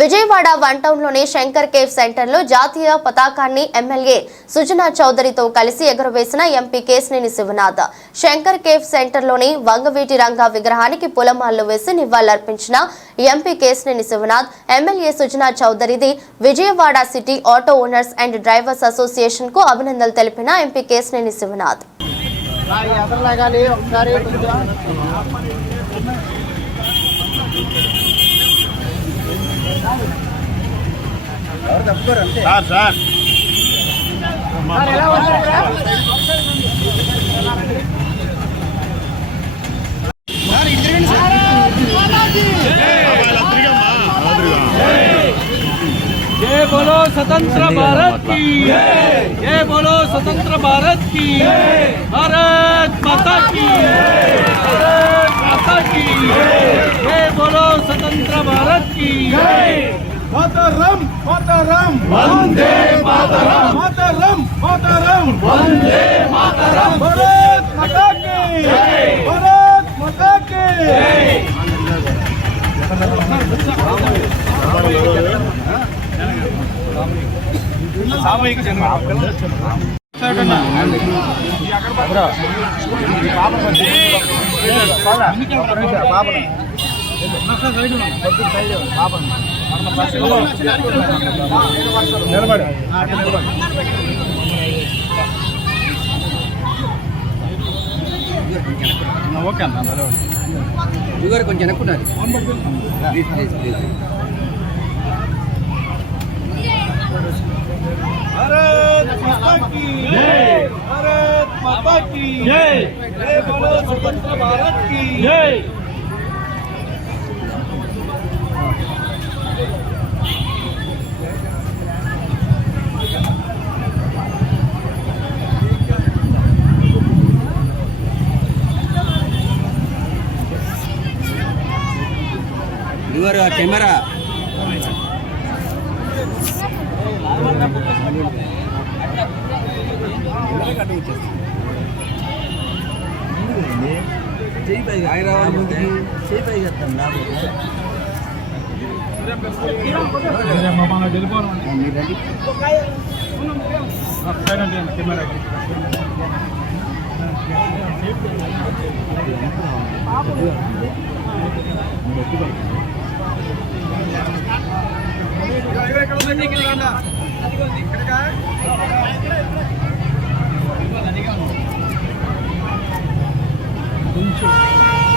Vijayawada one టౌన్లోని Shankar cafe సెంటర్లో జాతీయ పతాకాన్ని ఎమ్మెల్యే సుజనా చౌదరితో కలిసి ఎగురవేసిన ఎంపీ కేశినేని శివనాథ్. శంకర్ కేఫ్ సెంటర్లోని వంగవీటి రంగా విగ్రహానికి పూలమాలలు వేసి నివాళులర్పించిన ఎంపీ కేశినేని శివనాథ్, ఎమ్మెల్యే సుజనా చౌదరిది Vijayawada city auto owners and drivers association కు అభినందనలు తెలిపిన ఎంపీ కేశినేని శివనాథ్. जय बोलो स्वतंत्र भारत की जय बोलो स्वतंत्र भारत की भारत माता की भारत माता की जय बोलो स्वतंत्र भारत की मातरम मातरम वंदे मातरम मातरम मातरम वंदे मातरम भारत माता की भारत माता की सामूहिक जन्म ఓకే అన్న ఇవరు కొంచెం అనుకున్నారు भारत माता की जय भारत माता की जय जय बोलो स्वतंत्र भारत की जय युवर कैमरा కొంచెం